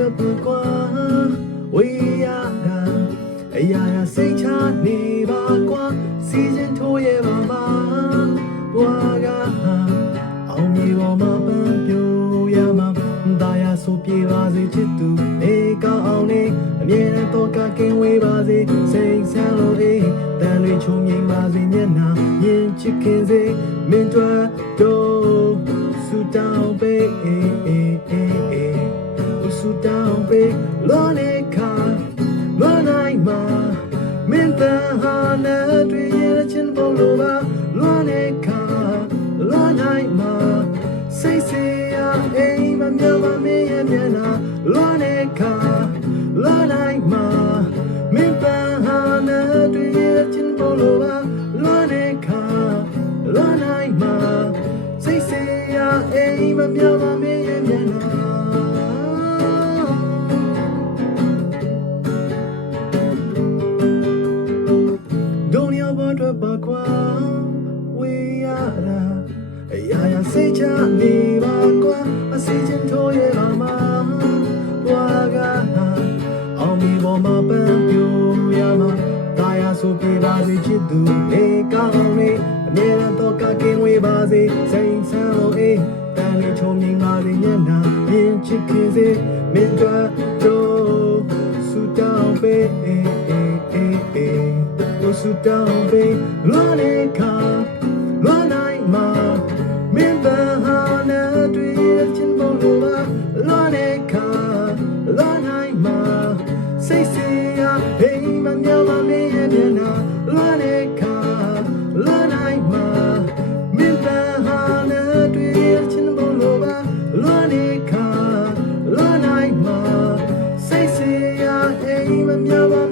ထွက်ပကွာဝေးရတာအရာရာစိတ်ချနေပါကွာစီစဉ်ထိုးရဲ့ပါမှာဘွာကအောင်မြေပေါ်မှာပန်းပြိုရမှာဒါရဆိုပြေပါစေချစ်သူနေကောင်းအောင်နေအမြဲတမ်းတော့ကကင်းဝေးပါစေစိတ်ဆန်းလို့အေးတန်တွေချုံမြိန်ပါစေမျက်နှာမြင်ချစ်ခင်စေမင်းတို့တို့ဆူတောင်းပေးဆူတောင်းပေးလောနေခါမနိုင်မှာမင်းတန်ဟာနဲ့တွေ့ရချင်းပေါ်လို့ပါလောနေခါလောနိုင်မှာစိတ်စေရအိမ်မမြောက်မမင်းရဲ့မျက်နှာလောနေခါလောနိုင်မှာမင်းတန်ဟာနဲ့တွေ့ရချင်းပေါ်လို့ပါလောနေခါလောနိုင်မှာစိတ်စေရအိမ်မမြောက်မမင်းရဲ့မျက်နှာထွက်ပါကွာဝေးရတာအရာရာစိတ်ချနေပါကွာအစီချင်းထိုးရပါမှာဘွာကအောင်မြေပေါ်မှာပန်းပြိုရမှာတာယာဆိုပြေပါစေချစ်သူနေကောင်းနေအမြဲတမ်းတော့ကကင်းဝေးပါစေစိတ်ဆန်းလို့အေးတန်လေးချုံမြင်ပါစေညနာမြင်ချစ်ခင်စေမင်းတို့ဆူတောင်းပေးဆူတောင်းပေးလောနေခါလောနိုင်မှာမင်းတန်ဟာနဲ့တွေ့ရချင်းပေါ်လို့ပါလောနေခါလောနိုင်မှာစိတ်စေရဟိမ်မမြောက်မမင်းရဲ့မျက်နှာလောနေခါလောနိုင်မှာမင်းတန်ဟာနဲ့တွေ့ရချင်းပေါ်လို့ပါလောနေခါလောနိုင်မှာစိတ်စေရဟိမ်မမြောက်